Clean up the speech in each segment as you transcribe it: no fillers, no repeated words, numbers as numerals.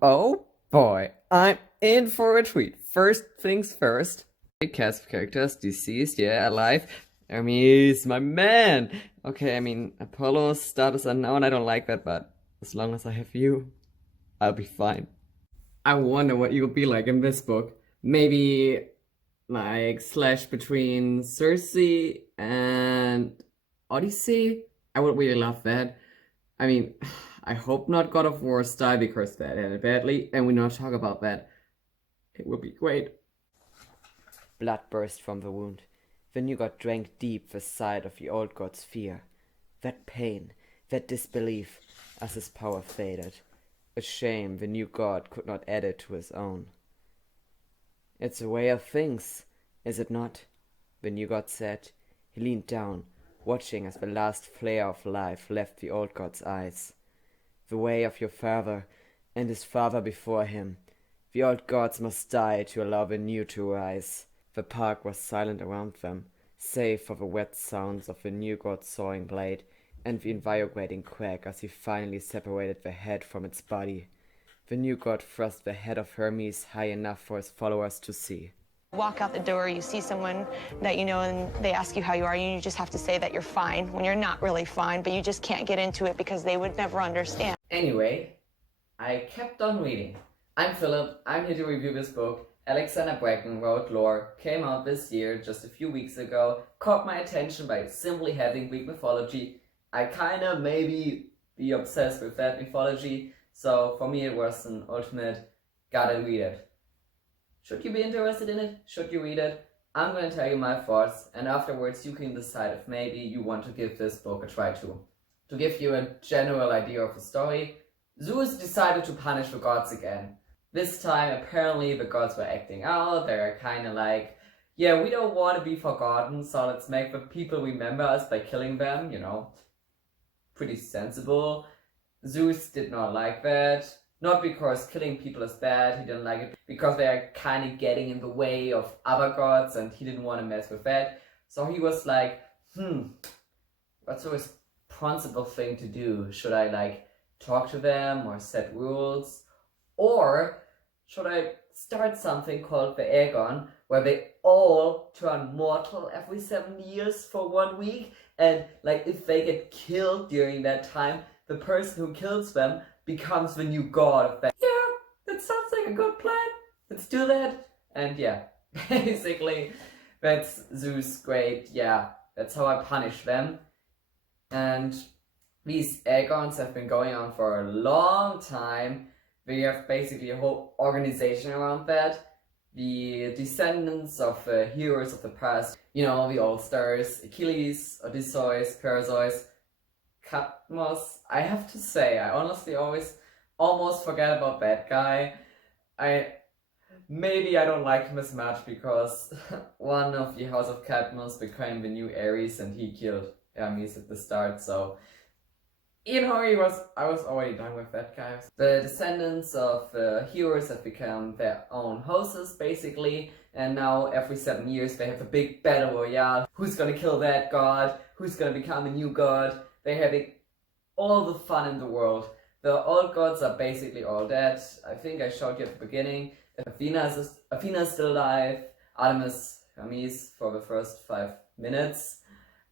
Oh boy, I'm in for a treat. First things first. Cast of characters, deceased, yeah, alive. Hermes, my man. Okay, I mean, Apollo's status unknown, I don't like that, but as long as I have you, I'll be fine. I wonder what you'll be like in this book. Maybe like slash between Circe and Odyssey? I would really love that. I mean, I hope not God of War style because that ended badly, and we not talk about that. It would be great. Blood burst from the wound. The new god drank deep the sight of the old god's fear. That pain, that disbelief, as his power faded. A shame the new god could not add it to his own. It's a way of things, is it not? The new god said. He leaned down, watching as the last flare of life left the old god's eyes. The way of your father, and his father before him. The old gods must die to allow the new to rise. The park was silent around them, save for the wet sounds of the new god's sawing blade and the invigorating crack as he finally separated the head from its body. The new god thrust the head of Hermes high enough for his followers to see. Walk out the door, you see someone that you know, and they ask you how you are, and you just have to say that you're fine when you're not really fine, but you just can't get into it because they would never understand. Anyway, I kept on reading. I'm Philip, I'm here to review this book. Alexandra Bracken wrote Lore, came out this year, just a few weeks ago, caught my attention by simply having Greek mythology. I kinda maybe be obsessed with that mythology, so for me it was an ultimate gotta read it. Should you be interested in it? Should you read it? I'm gonna tell you my thoughts, and afterwards you can decide if maybe you want to give this book a try too. To give you a general idea of the story, Zeus decided to punish the gods again. This time, apparently, the gods were acting out. They're kind of like, yeah, we don't want to be forgotten, so let's make the people remember us by killing them, you know. Pretty sensible. Zeus did not like that. Not because killing people is bad, he didn't like it, because they are kind of getting in the way of other gods, and he didn't want to mess with that. So he was like, what's a responsible thing to do? Should I, like, talk to them or set rules? Or should I start something called the Agon, where they all turn mortal every 7 years for 1 week, and like if they get killed during that time, the person who kills them becomes the new god of that. Yeah, that sounds like a good plan. Let's do that. And yeah, basically, that's Zeus great. Yeah, that's how I punish them. And these Agons have been going on for a long time. We have basically a whole organization around that. The descendants of the heroes of the past, you know, the All-Stars, Achilles, Odysseus, Perseus, Cadmus. I have to say, I honestly almost forget about that guy. Maybe I don't like him as much because one of the House of Cadmus became the new Ares and he killed Hermes at the start, so you know, I was already done with that guy. The descendants of heroes have become their own houses, basically, and now every 7 years they have a big battle royale. Who's gonna kill that god? Who's gonna become a new god? They're having all the fun in the world. The old gods are basically all dead. I think I showed you at the beginning. Athena's still alive. Artemis, Hermes for the first 5 minutes.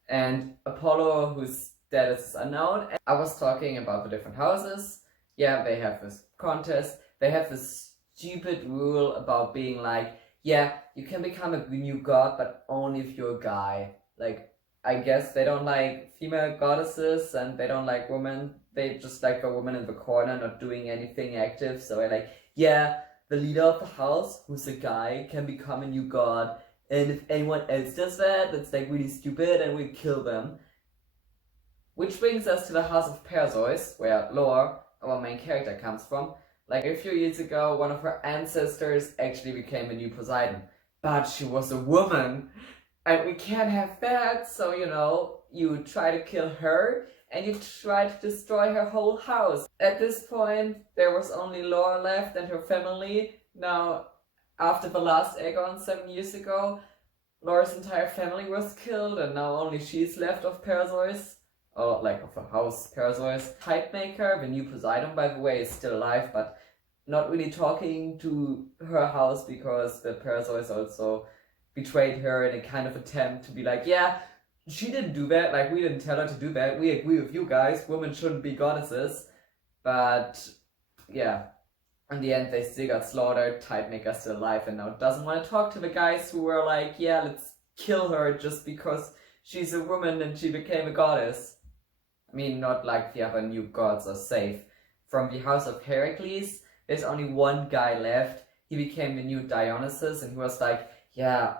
And Apollo, who's that is unknown. I was talking about the different houses. Yeah, they have this contest. They have this stupid rule about being like, yeah, you can become a new god, but only if you're a guy. Like, I guess they don't like female goddesses and they don't like women. They just like the woman in the corner not doing anything active. So they're like, yeah, the leader of the house, who's a guy, can become a new god. And if anyone else does that, that's like really stupid and we kill them. Which brings us to the House of Perseus, where Lore, our main character, comes from. Like a few years ago, one of her ancestors actually became a new Poseidon. But she was a woman, and we can't have that, so you know, you try to kill her, and you try to destroy her whole house. At this point, there was only Lore left and her family. Now, after the last Agon 7 years ago, Lore's entire family was killed, and now only she's left of Perseus. Or like of the house Perseus. Type Maker, the new Poseidon by the way, is still alive, but not really talking to her house because the Perseus also betrayed her in a kind of attempt to be like, yeah, she didn't do that, like we didn't tell her to do that, we agree with you guys, women shouldn't be goddesses. But yeah, in the end they still got slaughtered. Tidemaker's still alive and now doesn't want to talk to the guys who were like, yeah, let's kill her just because she's a woman and she became a goddess. I mean, not like the other new gods are safe. From the house of Heracles, there's only one guy left. He became the new Dionysus and he was like, yeah,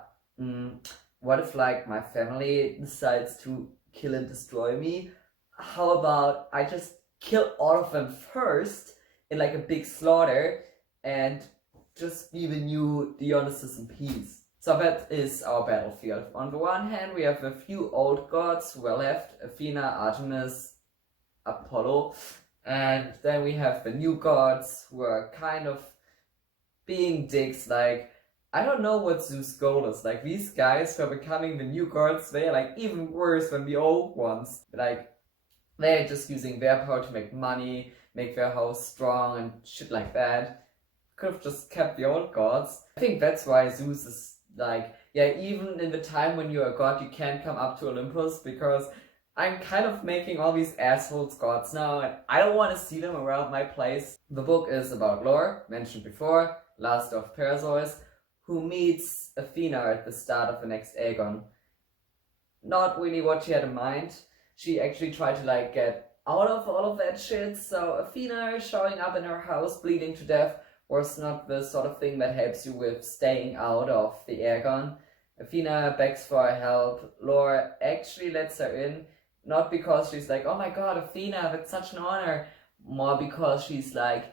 what if like my family decides to kill and destroy me? How about I just kill all of them first in like a big slaughter and just be the new Dionysus in peace. So that is our battlefield. On the one hand, we have a few old gods who are left, Athena, Artemis, Apollo, and then we have the new gods who are kind of being dicks. Like, I don't know what Zeus' goal is. Like, these guys who are becoming the new gods, they are like even worse than the old ones. Like, they're just using their power to make money, make their house strong and shit like that. Could have just kept the old gods. I think that's why Zeus is like, yeah, even in the time when you're a god, you can't come up to Olympus, because I'm kind of making all these assholes gods now and I don't want to see them around my place. The book is about Lore, mentioned before, last of Perseus, who meets Athena at the start of the next Agon. Not really what she had in mind. She actually tried to like get out of all of that shit, so Athena showing up in her house bleeding to death was not the sort of thing that helps you with staying out of the Agon. Athena begs for help. Lore actually lets her in, not because she's like, oh my god, Athena, that's such an honor, more because she's like,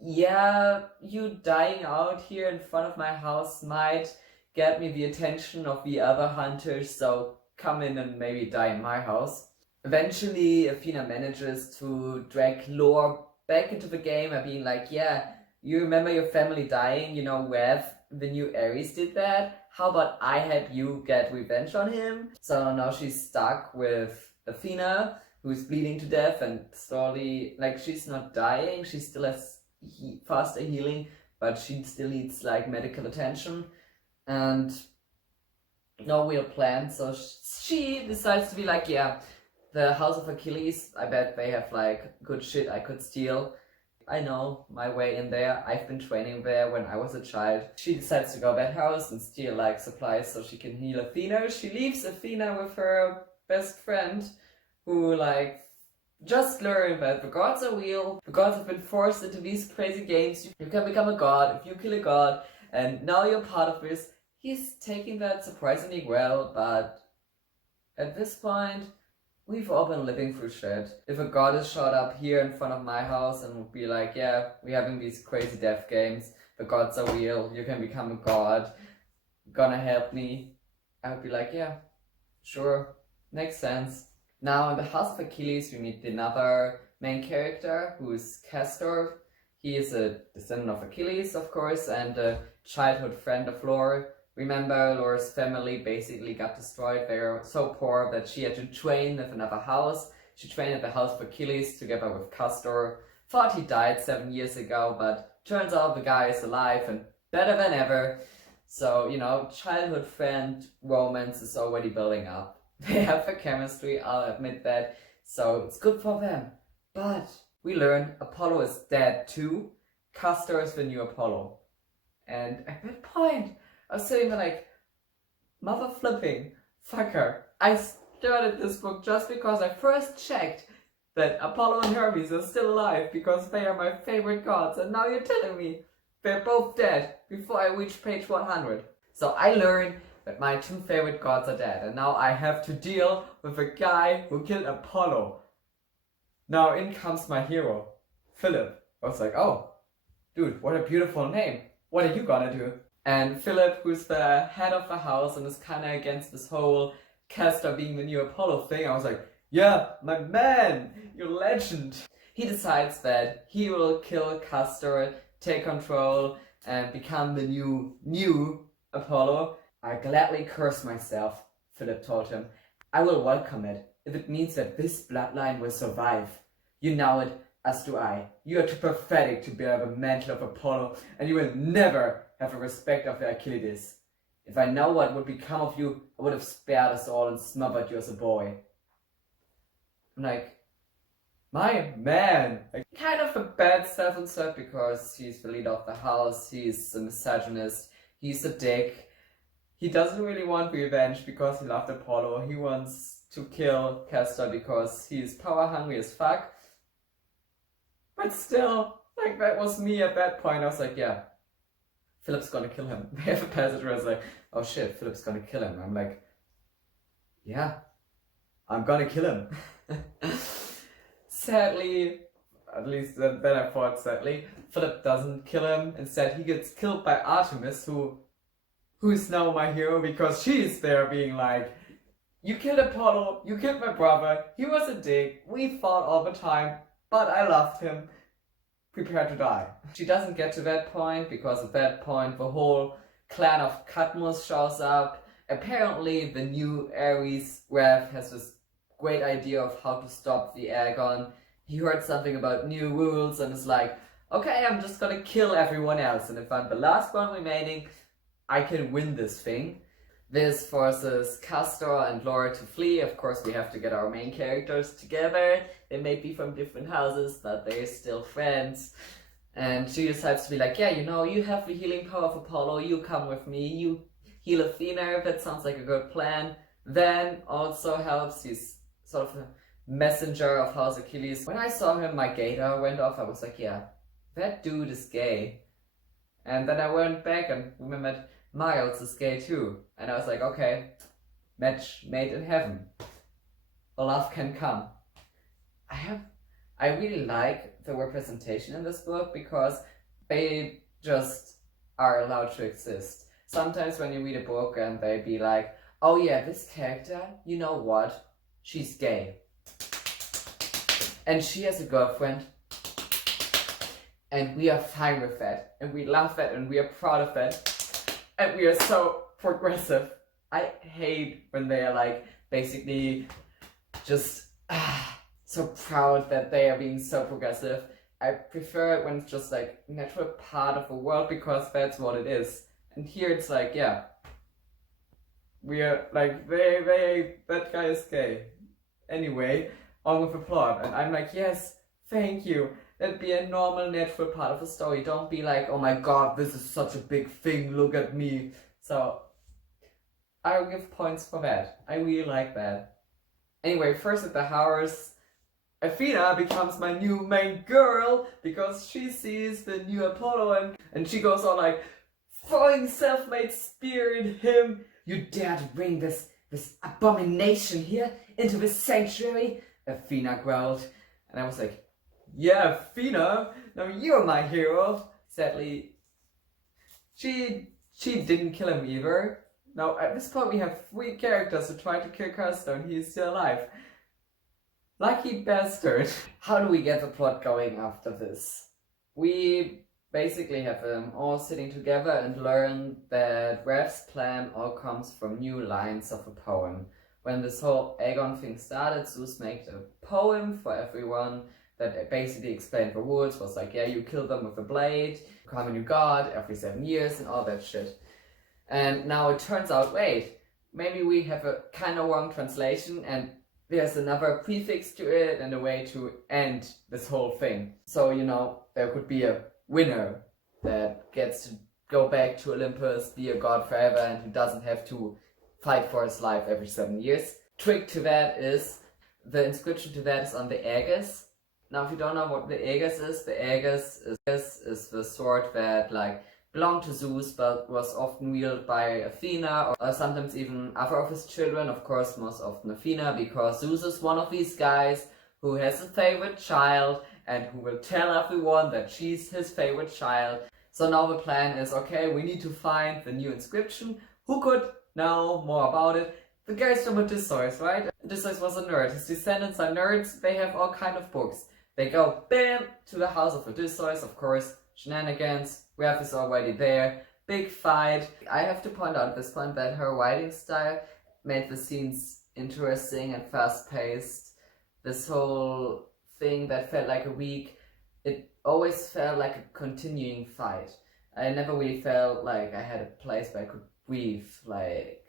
yeah, you dying out here in front of my house might get me the attention of the other hunters, so come in and maybe die in my house. Eventually, Athena manages to drag Lore back into the game and being like, yeah, you remember your family dying, you know, Rev, the new Ares did that. How about I help you get revenge on him? So now she's stuck with Athena, who's bleeding to death and slowly, like, she's not dying, she still has faster healing, but she still needs, like, medical attention. And no real plan, so she decides to be like, yeah, the House of Achilles, I bet they have like good shit I could steal. I know my way in there. I've been training there when I was a child. She decides to go to that house and steal like supplies so she can heal Athena. She leaves Athena with her best friend, who like just learned that the gods are real. The gods have been forced into these crazy games. You can become a god if you kill a god, and now you're part of this. He's taking that surprisingly well, but at this point, we've all been living through shit. If a goddess showed up here in front of my house and would be like, yeah, we're having these crazy death games, the gods are real, you can become a god, gonna help me, I would be like, yeah, sure, makes sense. Now in the House of Achilles we meet another main character, who is Castor. He is a descendant of Achilles, of course, and a childhood friend of Lore. Remember, Lore's family basically got destroyed. They were so poor that she had to train with another house. She trained at the House of Achilles together with Castor. Thought he died 7 years ago, but turns out the guy is alive and better than ever. So, you know, childhood friend romance is already building up. They have the chemistry, I'll admit that. So it's good for them. But we learn Apollo is dead too. Castor is the new Apollo. And at that point, I was sitting there like, mother flipping, fucker. I started this book just because I first checked that Apollo and Hermes are still alive because they are my favorite gods, and now you're telling me they're both dead before I reach page 100. So I learned that my two favorite gods are dead, and now I have to deal with a guy who killed Apollo. Now in comes my hero, Philip. I was like, oh, dude, what a beautiful name. What are you gonna do? And Philip, who's the head of the house and is kind of against this whole Castor being the new Apollo thing, I was like, yeah, my man, you legend. He decides that he will kill Castor, take control, and become the new Apollo. I gladly curse myself, Philip told him. I will welcome it if it means that this bloodline will survive. You know it, as do I. You are too pathetic to bear the mantle of Apollo, and you will never have the respect of the Achilles. If I know what would become of you, I would have spared us all and smothered you as a boy. I'm like, my man! Like, kind of a bad self-insert because he's the leader of the house, he's a misogynist, he's a dick. He doesn't really want revenge because he loved Apollo. He wants to kill Castor because he's power hungry as fuck. But still, like, that was me at that point. I was like, yeah, Philip's gonna kill him. They have a passage where it's like, oh shit, Philip's gonna kill him. I'm like, yeah, I'm gonna kill him. Sadly, at least then I thought sadly, Philip doesn't kill him. Instead, he gets killed by Artemis, who's now my hero because she's there being like, you killed Apollo, you killed my brother, he was a dick, we fought all the time, but I loved him. Prepare to die. She doesn't get to that point because at that point the whole clan of Cadmus shows up. Apparently the new Ares ref has this great idea of how to stop the Agon. He heard something about new rules and is like, okay, I'm just gonna kill everyone else, and if I'm the last one remaining, I can win this thing. This forces Castor and Laura to flee. Of course, we have to get our main characters together. They may be from different houses, but they're still friends. And she decides to be like, yeah, you know, you have the healing power of Apollo, you come with me, you heal Athena, that sounds like a good plan. Then also helps, he's sort of a messenger of House Achilles. When I saw him, my gator went off. I was like, yeah, that dude is gay. And then I went back and remembered Miles is gay too. And I was like, okay, match made in heaven. Love can come. I really like the representation in this book because they just are allowed to exist. Sometimes when you read a book and they be like, oh yeah, this character, you know what? She's gay. And she has a girlfriend. And we are fine with that. And we love that and we are proud of that. And we are so progressive. I hate when they are like basically just so proud that they are being so progressive. I prefer it when it's just like a natural part of the world because that's what it is. And here it's like, yeah, we are like, that guy is gay. Anyway, on with the plot. And I'm like, yes, thank you. That'd be a normal, natural part of the story. Don't be like, oh my god, this is such a big thing, look at me. So, I'll give points for that. I really like that. Anyway, first at the house, Athena becomes my new main girl because she sees the new Apollo and she goes on like, throwing self-made spear in him. You dare to bring this abomination here into the sanctuary? Athena growled. And I was like, yeah, Athena, now you're my hero. Sadly, she didn't kill him either. Now, at this point, we have 3 characters who try to kill Castor and he's still alive. Lucky bastard. How do we get the plot going after this? We basically have them all sitting together and learn that Ref's plan all comes from new lines of a poem. When this whole Agon thing started, Zeus made a poem for everyone that basically explained the rules, was like, yeah, you kill them with a blade, become a new god every 7 years and all that shit. And now it turns out, wait, maybe we have a kind of wrong translation and there's another prefix to it and a way to end this whole thing. So, you know, there could be a winner that gets to go back to Olympus, be a god forever, and who doesn't have to fight for his life every 7 years. Trick to that is, the inscription to that is on the Aegis. Now, if you don't know what the Aegis is, the Aegis is the sword that like belonged to Zeus but was often wielded by Athena or sometimes even other of his children, of course most often Athena, because Zeus is one of these guys who has a favorite child and who will tell everyone that she's his favorite child. So now the plan is, okay, we need to find the new inscription. Who could know more about it? The guys from Odysseus, right? Odysseus was a nerd. His descendants are nerds. They have all kind of books. They go, bam, to the house of Odysseus, of course. Shenanigans. Ref is already there. Big fight. I have to point out at this point that her writing style made the scenes interesting and fast-paced. This whole thing that felt like a week, it always felt like a continuing fight. I never really felt like I had a place where I could breathe. Like,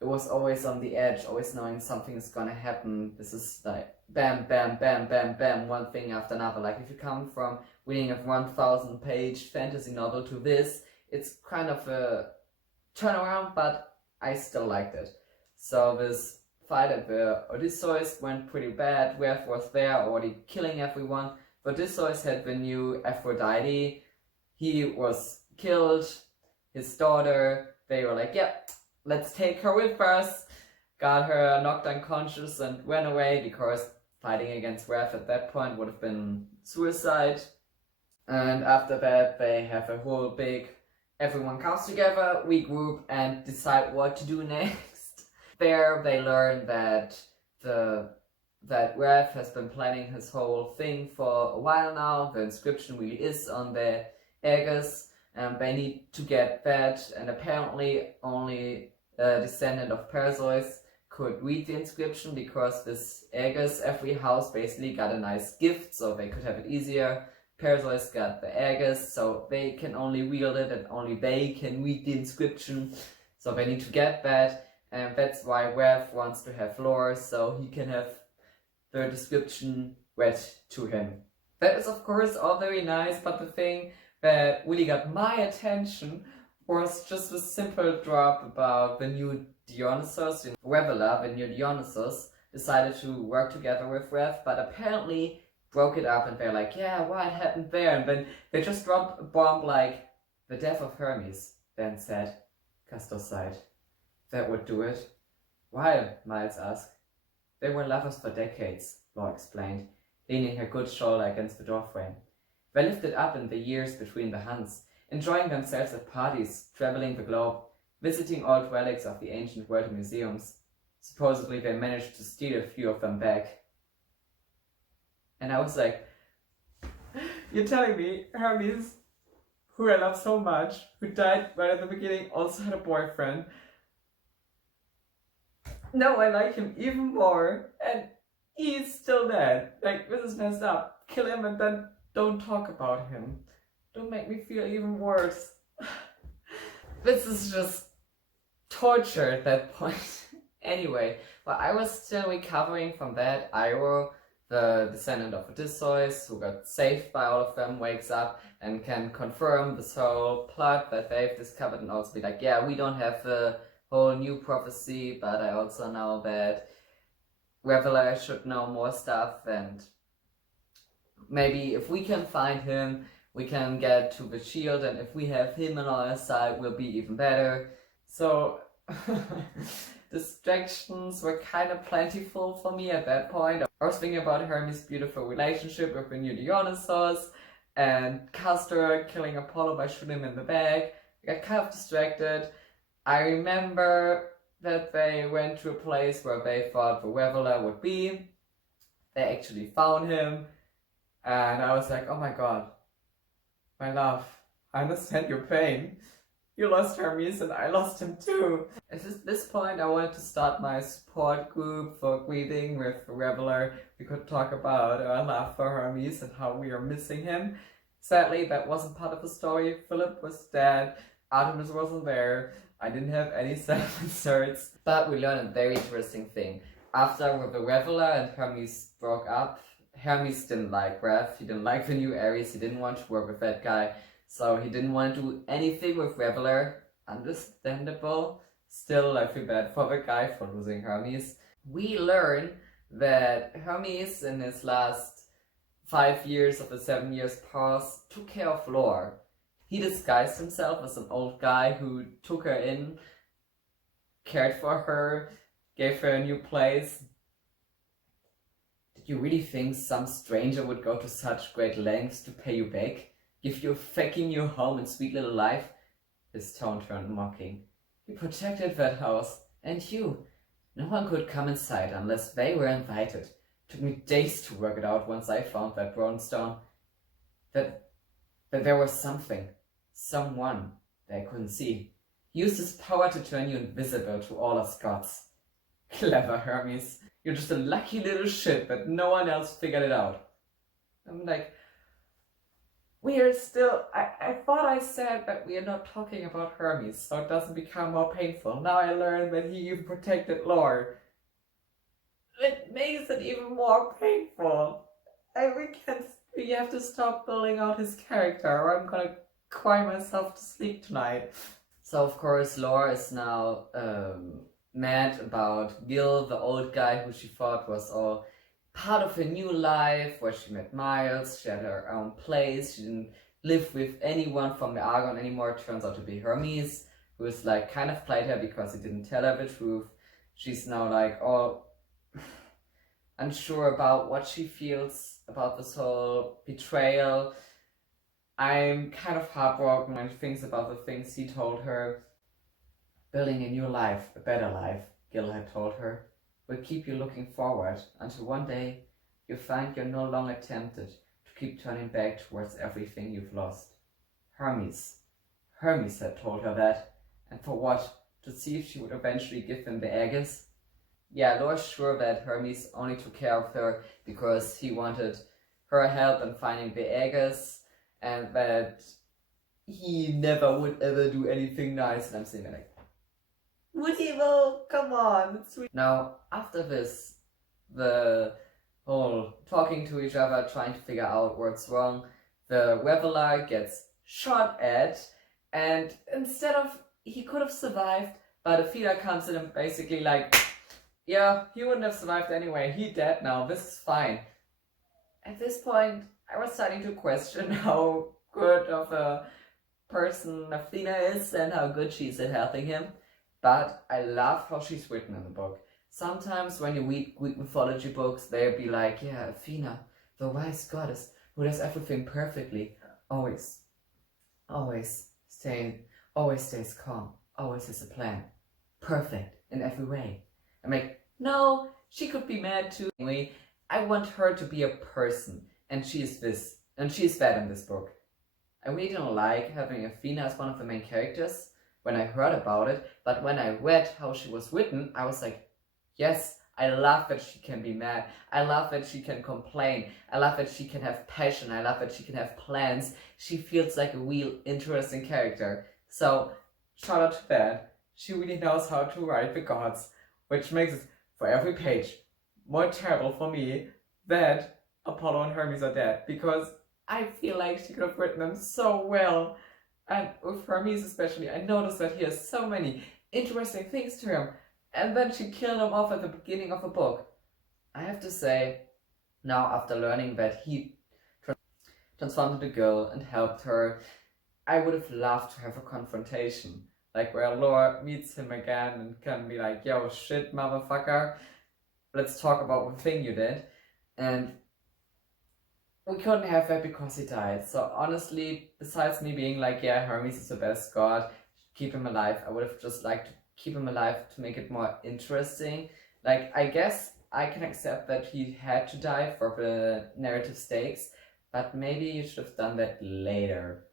it was always on the edge, always knowing something is gonna happen. This is like bam, bam, bam, bam, bam, one thing after another. Like, if you come from reading a 1,000-page fantasy novel to this, it's kind of a turnaround, but I still liked it. So this fight at the Odysseus went pretty bad. Werf was there already killing everyone. Odysseus had the new Aphrodite. He was killed. His daughter, they were like, yep, let's take her with us. Got her knocked unconscious and ran away because fighting against Werf at that point would have been suicide. And after that, they have a whole big, everyone comes together, regroup, and decide what to do next. There, they learn that Werf has been planning his whole thing for a while now. The inscription really is on the Aegis, and they need to get that. And apparently, only a descendant of Perseus could read the inscription, because this Aegis, every house basically got a nice gift, so they could have it easier. Perseus got the Aegis, so they can only wield it, and only they can read the inscription. So they need to get that, and that's why Werf wants to have lore, so he can have the description read to him. That is, of course, all very nice, but the thing that really got my attention was just a simple drop about the new Dionysus. Reveler, the new Dionysus, decided to work together with Werf, but apparently broke it up, and they're like, yeah, what happened there? And then they just dropped a bomb like, the death of Hermes, then said, Castor sighed. That would do it. Why? Miles asked. They were lovers for decades, Law explained, leaning her good shoulder against the doorframe. They lived it up in the years between the hunts, enjoying themselves at parties, traveling the globe, visiting old relics of the ancient world in museums. Supposedly they managed to steal a few of them back. And I was like, you're telling me Hermes, who I love so much, who died right at the beginning, also had a boyfriend? No, I like him even more, and he's still dead. Like, this is messed up. Kill him and then don't talk about him. Don't make me feel even worse. This is just torture at that point. Anyway, while I was still recovering from that, Iro, the descendant of Odysseus, who got saved by all of them, wakes up and can confirm this whole plot that they've discovered, and also be like, yeah, we don't have a whole new prophecy, but I also know that Reveler should know more stuff, and maybe if we can find him, we can get to the shield, and if we have him on our side, we'll be even better. So distractions were kind of plentiful for me at that point. I was thinking about Hermes' beautiful relationship with the new Dionysus, and Castor killing Apollo by shooting him in the back. I got kind of distracted. I remember that they went to a place where they thought the Reveler would be. They actually found him, and I was like, oh my god, my love, I understand your pain. You lost Hermes and I lost him too. At this point, I wanted to start my support group for grieving with the Reveler. We could talk about our love for Hermes and how we are missing him. Sadly, that wasn't part of the story. Philip was dead. Artemis wasn't there. I didn't have any self-inserts. But we learned a very interesting thing. After the Reveler and Hermes broke up, Hermes didn't like Werf. He didn't like the new Ares. He didn't want to work with that guy. So he didn't want to do anything with Reveler. Understandable. Still, I feel bad for the guy for losing Hermes. We learn that Hermes, in his last 5 years of the 7 years pause, took care of Lore. He disguised himself as an old guy who took her in, cared for her, gave her a new place. Did you really think some stranger would go to such great lengths to pay you back? Give you a fucking new home and sweet little life? His tone turned mocking. You protected that house, and you. No one could come inside unless they were invited. Took me days to work it out once I found that brown stone. That there was something, someone that I couldn't see. He used his power to turn you invisible to all us gods. Clever Hermes. You're just a lucky little shit that no one else figured it out. I'm like, we are still, I thought I said that we are not talking about Hermes, so it doesn't become more painful. Now I learned that he even protected Lore. It makes it even more painful. We have to stop building out his character, or I'm gonna cry myself to sleep tonight. So of course Lore is now mad about Gil, the old guy who she thought was all part of her new life, where she met Miles, she had her own place, she didn't live with anyone from the Agon anymore. It turns out to be Hermes, who is like kind of played her because he didn't tell her the truth. She's now like all unsure about what she feels about this whole betrayal. I'm kind of heartbroken when she thinks about the things he told her. Building a new life, a better life, Gil had told her, will keep you looking forward until one day you find you're no longer tempted to keep turning back towards everything you've lost. Hermes had told her that. And for what? To see if she would eventually give him the Aegis? Yeah, Lore's sure that Hermes only took care of her because he wanted her help in finding the Aegis, and that he never would ever do anything nice. And I'm saying like, would he though? Come on, it's sweet. Now, after this, the whole talking to each other, trying to figure out what's wrong, the Reveler gets shot at, and instead of, he could have survived, but Athena comes in and basically like, yeah, he wouldn't have survived anyway, he dead now, this is fine. At this point, I was starting to question how good of a person Athena is and how good she's at helping him. But I love how she's written in the book. Sometimes when you read Greek mythology books, they'll be like, yeah, Athena, the wise goddess who does everything perfectly, always stays calm, always has a plan, perfect in every way. I'm like, no, she could be mad too. Anyway, I want her to be a person, and she is this, and she is that in this book. I really don't like having Athena as one of the main characters when I heard about it, but when I read how she was written, I was like, yes, I love that she can be mad, I love that she can complain, I love that she can have passion, I love that she can have plans. She feels like a real interesting character. So, shout out to that. She really knows how to write the gods, which makes it, for every page, more terrible for me that Apollo and Hermes are dead, because I feel like she could have written them so well. And with Hermes especially, I noticed that he has so many interesting things to him, and then she killed him off at the beginning of the book. I have to say, now after learning that he transformed the girl and helped her, I would have loved to have a confrontation, like where Lore meets him again and can be like, yo, shit, motherfucker, let's talk about the thing you did. And we couldn't have that because he died. So honestly, besides me being like, yeah, Hermes is the best god, keep him alive, I would have just liked to keep him alive to make it more interesting. Like, I guess I can accept that he had to die for the narrative stakes, but maybe you should have done that later.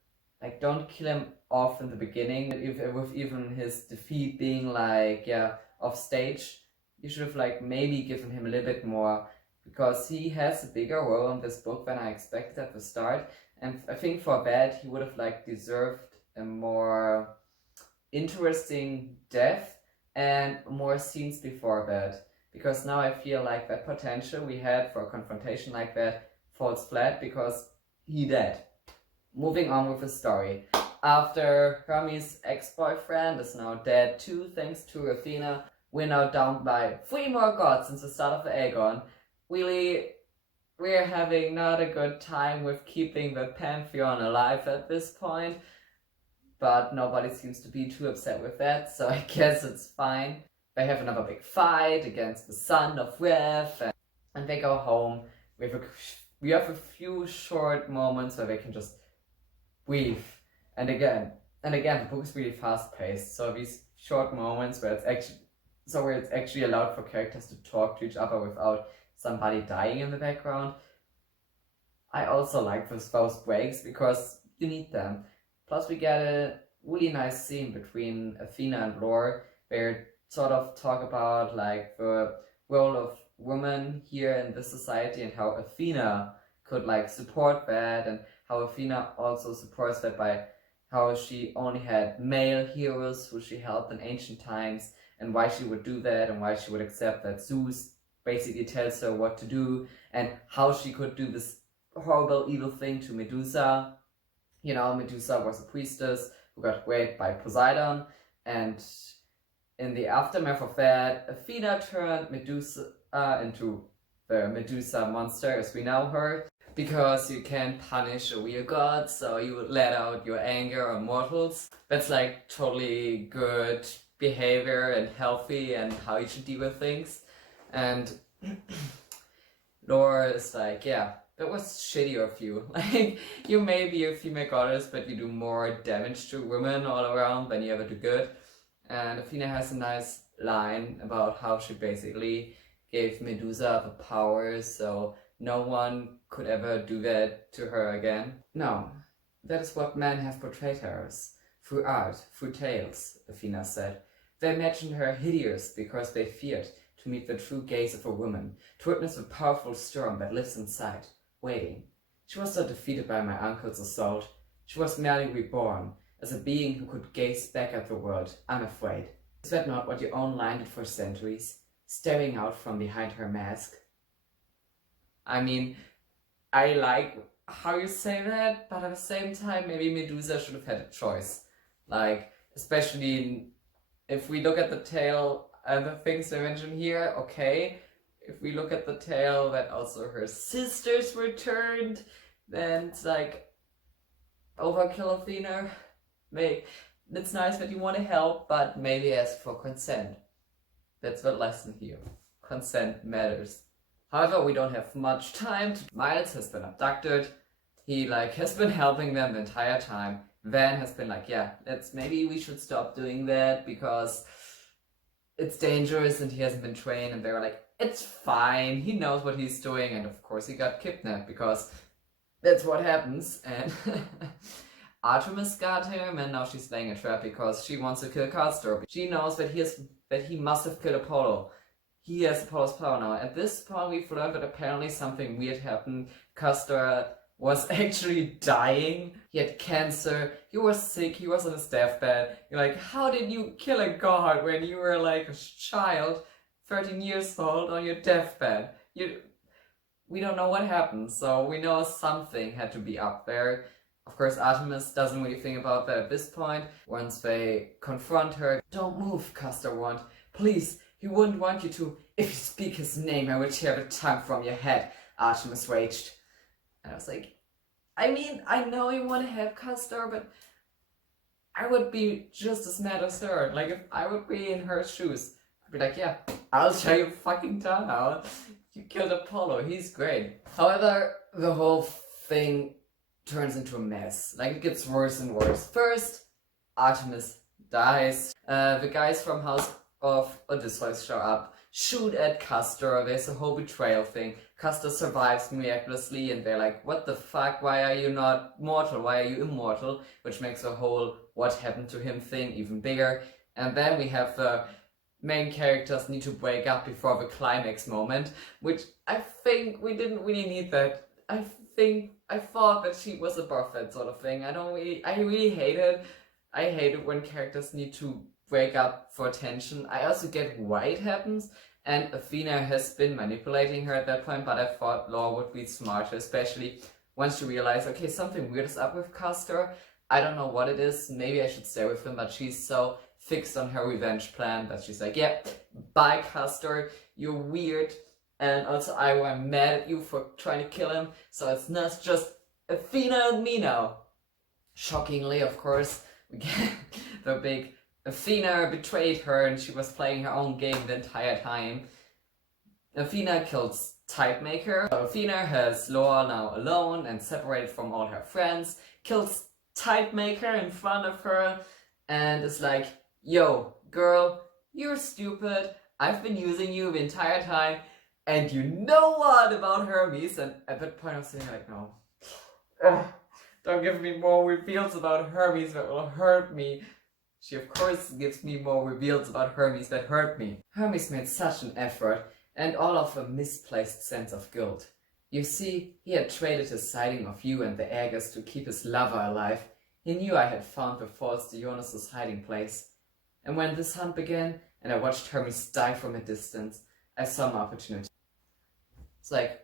Like, don't kill him off in the beginning, with even his defeat being like, yeah, off stage. You should have like maybe given him a little bit more, because he has a bigger role in this book than I expected at the start, and I think for that he would have like deserved a more interesting death and more scenes before that, because now I feel like that potential we had for a confrontation like that falls flat because he dead. Moving on with the story. After Hermes' ex-boyfriend is now dead too, thanks to Athena, we're now down by 3 more gods since the start of the Agon. Really, we're having not a good time with keeping the pantheon alive at this point, but nobody seems to be too upset with that, so I guess it's fine. They have another big fight against the son of Rev, and they go home. We have a few short moments where they can just breathe, and again, the book is really fast-paced, so these short moments where it's actually allowed for characters to talk to each other without somebody dying in the background. I also like those breaks because you need them. Plus we get a really nice scene between Athena and Lore, where sort of talk about like the role of women here in this society and how Athena could like support that, and how Athena also supports that by how she only had male heroes who she helped in ancient times, and why she would do that, and why she would accept that Zeus basically tells her what to do, and how she could do this horrible evil thing to Medusa. You know, Medusa was a priestess who got raped by Poseidon, and in the aftermath of that, Athena turned Medusa into the Medusa monster as we know her, because you can't punish a real god, so you would let out your anger on mortals. That's like totally good behavior and healthy and how you should deal with things. And Laura is like, yeah, that was shitty of you. Like, you may be a female goddess, but you do more damage to women all around than you ever do good. And Athena has a nice line about how she basically gave Medusa the power, so no one could ever do that to her again. No, that is what men have portrayed her as. Through art, through tales, Athena said. They imagined her hideous because they feared to meet the true gaze of a woman, to witness the powerful storm that lives inside, waiting. She was not defeated by my uncle's assault. She was merely reborn, as a being who could gaze back at the world, unafraid. Is that not what your own line did for centuries, staring out from behind her mask? I mean, I like how you say that, but at the same time, maybe Medusa should have had a choice. Like, especially if we look at the tale and the things they mention here, okay. If we look at the tale that also her sisters returned, then it's like, overkill, Athena. It's nice that you want to help, but maybe ask for consent. That's the lesson here. Consent matters. However, we don't have much time. Miles has been abducted. He has been helping them the entire time. Van has been like, yeah, maybe we should stop doing that because it's dangerous and he hasn't been trained. And they were like, it's fine, he knows what he's doing. And of course he got kidnapped because that's what happens. And Artemis got him, and now she's laying a trap because she wants to kill Castor. She knows that he must have killed Apollo. He has Apollo's power now. At this point, we've learned that apparently something weird happened. Castor was actually dying. He had cancer. He was sick. He was on his deathbed. You're like, how did you kill a god when you were like a child, 13 years old, on your deathbed? We don't know what happened, so we know something had to be up there. Of course, Artemis doesn't really think about that at this point. Once they confront her, don't move, Castor warned. Please, he wouldn't want you to. If you speak his name, I will tear the tongue from your head, Artemis raged. And I was like, I mean, I know you want to help Castor, but I would be just as mad as her. Like, if I would be in her shoes, I'd be like, yeah, I'll tear your fucking tongue out. You killed Apollo, he's great. However, the whole thing turns into a mess. Like, it gets worse and worse. First, Artemis dies. The guys from House of Odysseus show up, shoot at Castor. There's a whole betrayal thing. Castor survives miraculously, and they're like, what the fuck, why are you not mortal, why are you immortal? Which makes the whole what happened to him thing even bigger. And then we have the main characters need to break up before the climax moment, which I think we didn't really need that. I thought that she was above that sort of thing. I really hate it. I hate it when characters need to break up for attention. I also get why it happens, and Athena has been manipulating her at that point, but I thought Laura would be smarter, especially once she realized, okay, something weird is up with Castor. I don't know what it is, maybe I should stay with him, but she's so fixed on her revenge plan that she's like, yeah, bye Castor, you're weird, and also I'm mad at you for trying to kill him, so it's not just Athena and me now. Shockingly, of course, we get the big Athena betrayed her and she was playing her own game the entire time. Athena kills Tidemaker. So Athena has Laura now alone and separated from all her friends, kills Tidemaker in front of her, and is like, yo, girl, you're stupid. I've been using you the entire time, and you know what about Hermes? And at that point I was saying like, no. Don't give me more reveals about Hermes that will hurt me. She of course gives me more reveals about Hermes that hurt me. Hermes made such an effort, and all of a misplaced sense of guilt. You see, he had traded his sighting of you and the Aegis to keep his lover alive. He knew I had found the false Dionysus' hiding place. And when this hunt began, and I watched Hermes die from a distance, I saw my opportunity. It's like,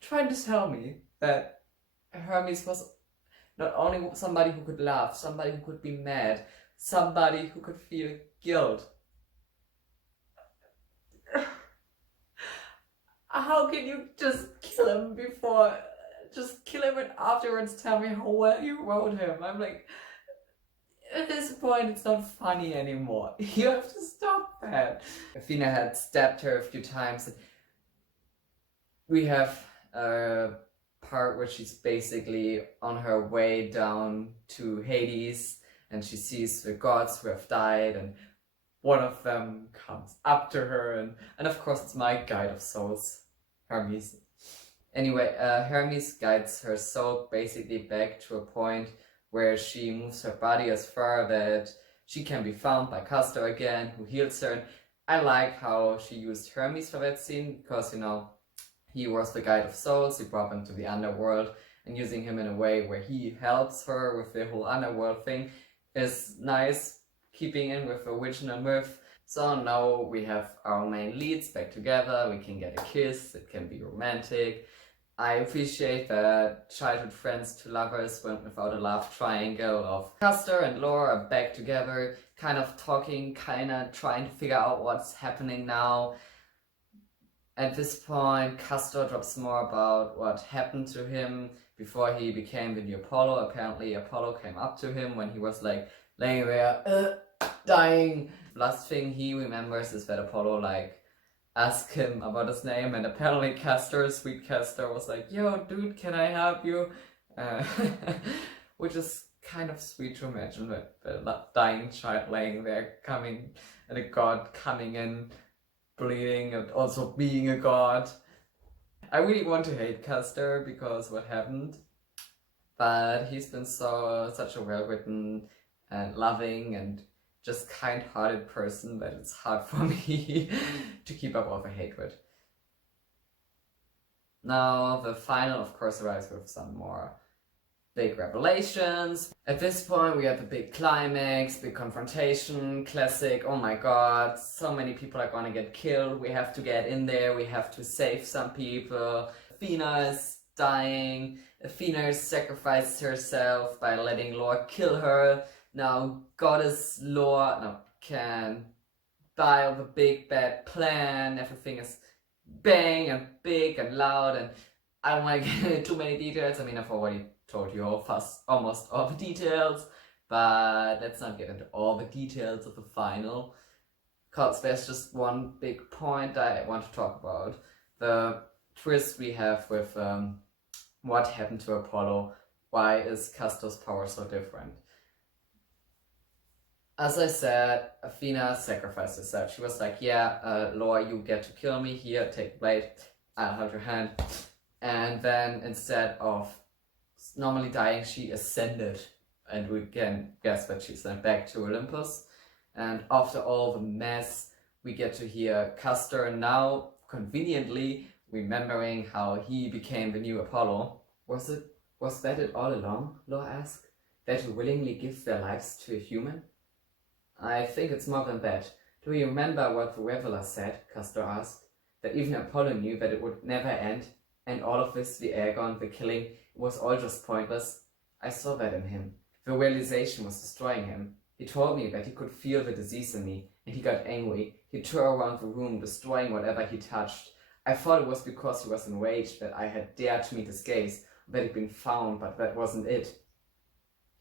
trying to tell me that Hermes was not only somebody who could laugh, somebody who could be mad, somebody who could feel guilt. How can you just kill him and afterwards tell me how well you wrote him? I'm like, at this point it's not funny anymore. You have to stop that. Athena had stabbed her a few times. We have a part where she's basically on her way down to Hades and she sees the gods who have died, and one of them comes up to her, and of course it's my guide of souls, Hermes. Anyway, Hermes guides her soul basically back to a point where she moves her body as far that she can be found by Castor again, who heals her. And I like how she used Hermes for that scene, because, you know, he was the guide of souls, he brought them to the underworld, and using him in a way where he helps her with the whole underworld thing is nice, keeping in with the original myth. So now we have our main leads back together, we can get a kiss, it can be romantic. I appreciate that childhood friends to lovers went without a love triangle of Castor and Lore are back together, kind of talking, kind of trying to figure out what's happening now. At this point, Castor drops more about what happened to him before he became the new Apollo. Apparently Apollo came up to him when he was like laying there, dying. Last thing he remembers is that Apollo like asked him about his name, and apparently Castor, sweet Castor, was like, yo dude, can I help you? Which is kind of sweet to imagine, that the dying child laying there coming, and a god coming in, bleeding, and also being a god. I really want to hate Castor because what happened, but he's been such a well-written and loving and just kind-hearted person that it's hard for me to keep up all the hatred. Now the final of course arrives with some more big revelations. At this point we have the big climax, big confrontation, classic, oh my god, so many people are gonna get killed, we have to get in there, we have to save some people. Athena is dying, Athena sacrificed herself by letting Lore kill her. Now goddess Lore can buy the big bad plan, everything is bang and big and loud, and I don't want to get into too many details. I mean, I've already told you almost all the details, but let's not get into all the details of the final, because there's just one big point I want to talk about. The twist we have with what happened to Apollo. Why is Castor's power so different? As I said, Athena sacrificed herself. She was like, yeah, Lore, you get to kill me, here, take the blade, I'll hold your hand. And then instead of normally dying, she ascended, and we can guess that she sent back to Olympus. And after all the mess, we get to hear Castor now conveniently remembering how he became the new Apollo. Was that it all along, Lore asked? That you willingly give their lives to a human? I think it's more than that. Do you remember what the Reveler said? Castor asked. That even Apollo knew that it would never end, and all of this, the Agon, the killing, it was all just pointless. I saw that in him. The realization was destroying him. He told me that he could feel the disease in me, and he got angry. He tore around the room, destroying whatever he touched. I thought it was because he was enraged that I had dared to meet his gaze, that he'd been found, but that wasn't it.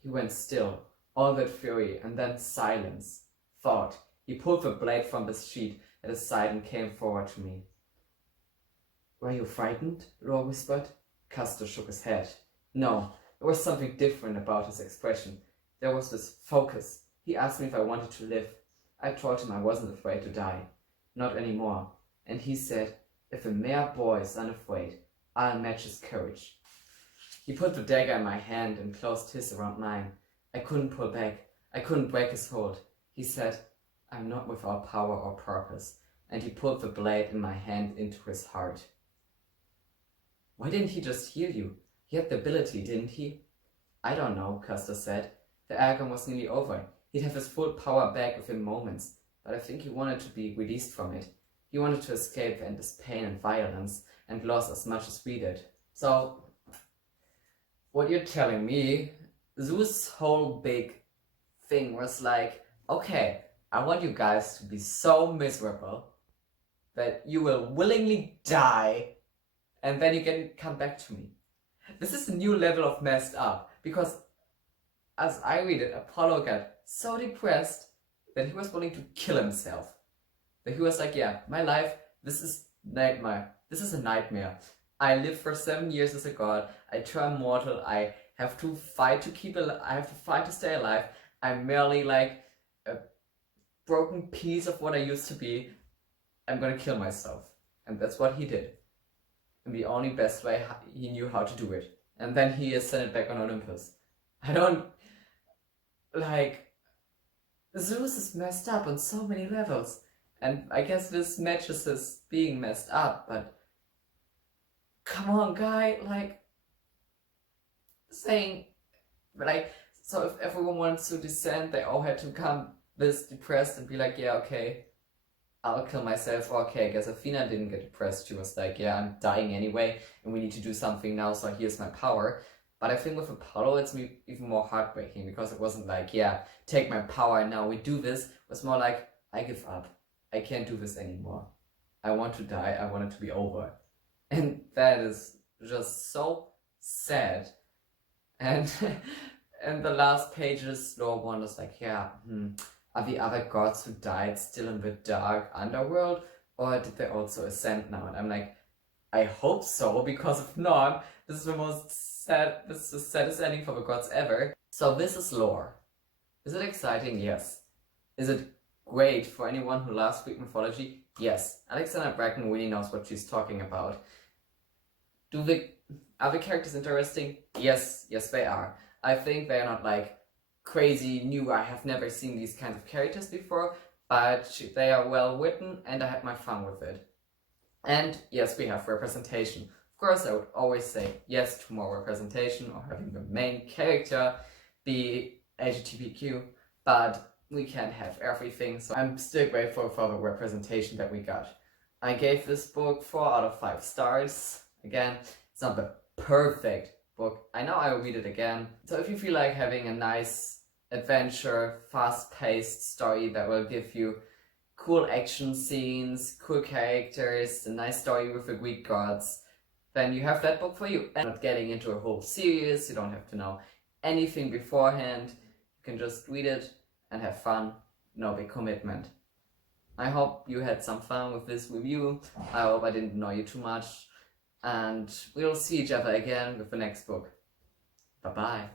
He went still. All that fury, and then silence. Thought. He pulled the blade from his sheath at his side and came forward to me. Were you frightened? Lore whispered. Castor shook his head. No, there was something different about his expression. There was this focus. He asked me if I wanted to live. I told him I wasn't afraid to die. Not anymore. And he said, if a mere boy is unafraid, I'll match his courage. He put the dagger in my hand and closed his around mine. I couldn't pull back. I couldn't break his hold. He said, I'm not without power or purpose. And he pulled the blade in my hand into his heart. Why didn't he just heal you? He had the ability, didn't he? I don't know, Custer said. The Agon was nearly over. He'd have his full power back within moments, but I think he wanted to be released from it. He wanted to escape the endless pain and violence and loss as much as we did. So, what you're telling me, Zeus' whole big thing was like, okay, I want you guys to be so miserable that you will willingly die and then you can come back to me. This is a new level of messed up, because as I read it, Apollo got so depressed that he was willing to kill himself. That he was like, yeah, my life, this is nightmare. This is a nightmare. I lived for 7 years as a god. I turn mortal. I have to fight to keep alive. I have to fight to stay alive. I'm merely like a broken piece of what I used to be. I'm gonna kill myself. And that's what he did. In the only best way he knew how to do it. And then he ascended back on Olympus. I don't... Like... Zeus is messed up on so many levels. And I guess this matches his being messed up, but... Come on, guy, like... Saying... Like, so if everyone wants to descend, they all had to come this depressed and be like, yeah, okay, I'll kill myself. Okay, I guess Athena didn't get depressed. She was like, yeah, I'm dying anyway, and we need to do something now, so here's my power. But I think with Apollo, it's even more heartbreaking, because it wasn't like, yeah, take my power and now we do this. It was more like, I give up. I can't do this anymore. I want to die. I want it to be over. And that is just so sad. And and the last pages, Lore wonders like, yeah, are the other gods who died still in the dark underworld, or did they also ascend now? And I'm like, I hope so, because if not, this is the saddest ending for the gods ever. So this is Lore. Is it exciting? Yes. Is it great for anyone who loves Greek mythology? Yes. Alexandra Bracken really knows what she's talking about. Are the characters interesting? Yes, they are. I think they're not like crazy new, I have never seen these kinds of characters before, but they are well written and I had my fun with it. And yes, we have representation. Of course, I would always say yes to more representation or having the main character be LGBTQ, but we can't have everything, so I'm still grateful for the representation that we got. I gave this book 4 out of 5 stars. Again, it's not the perfect book. I know I will read it again. So if you feel like having a nice adventure, fast-paced story that will give you cool action scenes, cool characters, a nice story with the Greek gods, then you have that book for you. And not getting into a whole series, you don't have to know anything beforehand. You can just read it and have fun, no big commitment. I hope you had some fun with this review. I hope I didn't annoy you too much. And we'll see each other again with the next book. Bye bye.